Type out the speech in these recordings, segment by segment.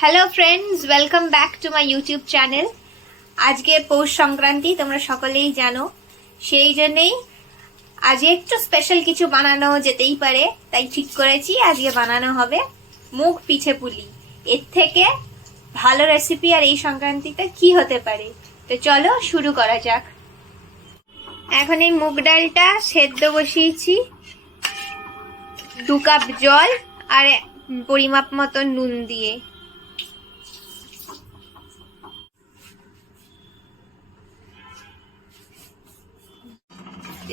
Hello friends, welcome back to my YouTube channel. আজকে পৌষ সংক্রান্তি, তোমরা সকলেই জানো। সেই জন্যেই আজকে একটু স্পেশাল কিছু বানানো যেতেই পারে, তাই ঠিক করেছি আজকে বানানো হবে মুগ পিঠে পুলি। এর থেকে ভালো রেসিপি আর এই সংক্রান্তিতে কি হতে পারে। তো চলো শুরু করা যাক। এখন এই মুগ ডালটা সেদ্ধ বসিয়েছি 2 কাপ জল আর পরিমাপ মতো নুন দিয়ে।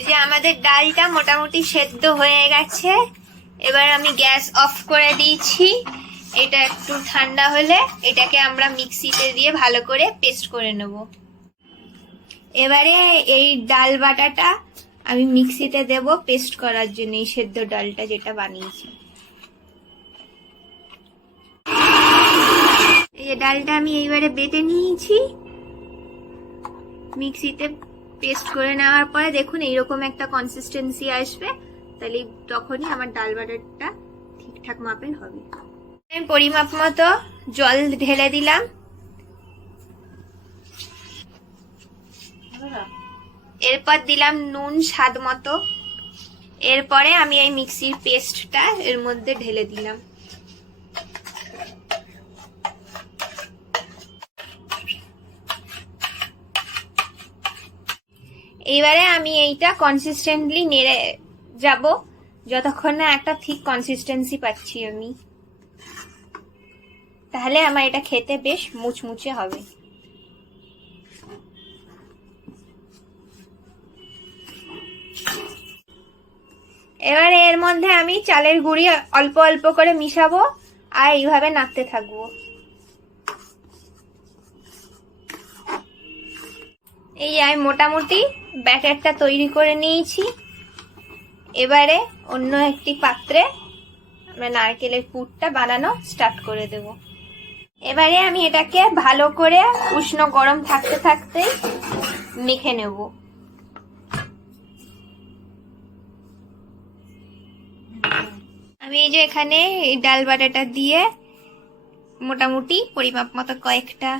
যে আমাদের ডালটা মোটামুটি সেদ্ধ হয়ে গেছে, এবার আমি গ্যাস অফ করে দিয়েছি। এটা একটু ঠান্ডা হলে এটাকে আমরা মিক্সিতে দিয়ে ভালো করে পেস্ট করে নেব। এবারে এই ডাল বাটাটা আমি মিক্সিতে দেব পেস্ট করার জন্য, এই সেদ্ধ ডালটা যেটা বানিয়েছি। এই যে ডালটা আমি এইবারে বেটে নিয়েছি। মিক্সিতে পেস্ট করে নেওয়ার পরে দেখুন এইরকম একটা কনসিস্টেন্সি আসবে, তাহলে তখনই আমার ডাল বাটারটা ঠিকঠাক মাপের হবে। আমি পরিমাপ মতো জল ঢেলে দিলাম। এরপর দিলাম নুন স্বাদ মতো। এরপরে আমি এই মিক্সির পেস্টটা এর মধ্যে ঢেলে দিলাম। এবারে আমি এইটা কনসিস্টেন্টলি নেড়ে যাব যতক্ষণ না একটা ঠিক কনসিস্টেন্সি পাচ্ছি আমি, তাহলে আমার এটা খেতে বেশ মুচমুচে হবে। এবারে এর মধ্যে আমি চালের গুঁড়ি অল্প অল্প করে মিশাবো আর এইভাবে নাড়তে থাকবো। এই আমি মোটামুটি ব্যাটারটা তৈরি করে নিয়েছি। এবারে অন্য একটি পাত্রে আমরা নারকেলের পুরটা বানানো স্টার্ট করে দেব। এবারে আমি এটাকে ভালো করে উষ্ণ গরম থাকতে থাকতে মেখে নেব। আমি এই যে এখানে এই ডাল বাটাটা দিয়ে মোটামুটি পরিমাপ মতো কয়েকটা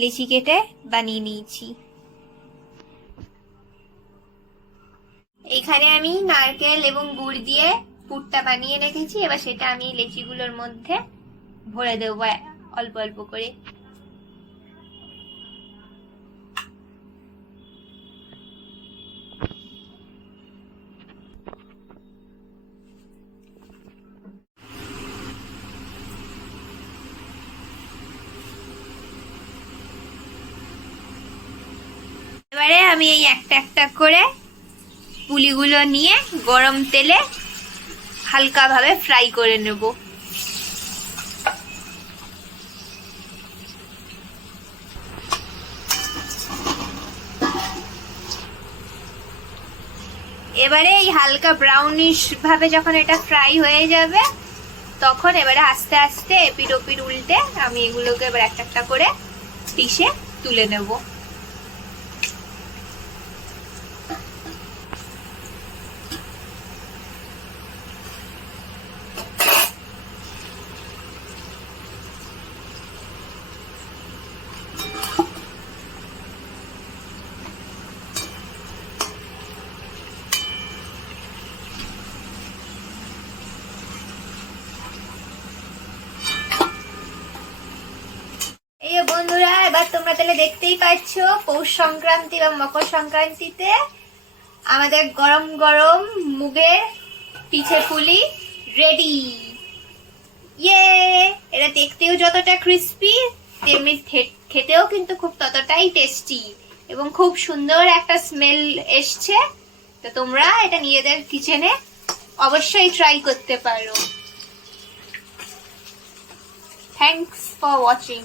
লিচি কেটে বানিয়ে নিয়েছি। এখানে আমি নারকেল এবং গুড় দিয়ে পুরটা বানিয়ে রেখেছি। এবার সেটা আমি লিচিগুলোর মধ্যে ভরে দেবো অল্প অল্প করে। এবারে আমি এই একটা একটা করে পুলিগুলো নিয়ে গরম তেলে হালকা ভাবে ফ্রাই করে নেব। এবারে এই হালকা ব্রাউনিশ ভাবে যখন এটা ফ্রাই হয়ে যাবে, তখন এবারে আস্তে আস্তে এপিট ওপিট উল্টে আমি এগুলোকে এবার একটা একটা করে ডিশে তুলে নেব। এই বন্ধুরা, এবার তোমরা তাহলে দেখতেই পাচ্ছ পৌষ সংক্রান্তি বা মকর সংক্রান্তিতে আমাদের গরম গরম মুগের পিঠে পুলি রেডি। ইয়ে, এটা দেখতেও যতটা ক্রিস্পি তেমনি খেতেও কিন্তু খুব ততটাই টেস্টি এবং খুব সুন্দর একটা স্মেল এসছে। তো তোমরা এটা নিজেদের কিচেনে অবশ্যই ট্রাই করতে পারো। Thanks for watching.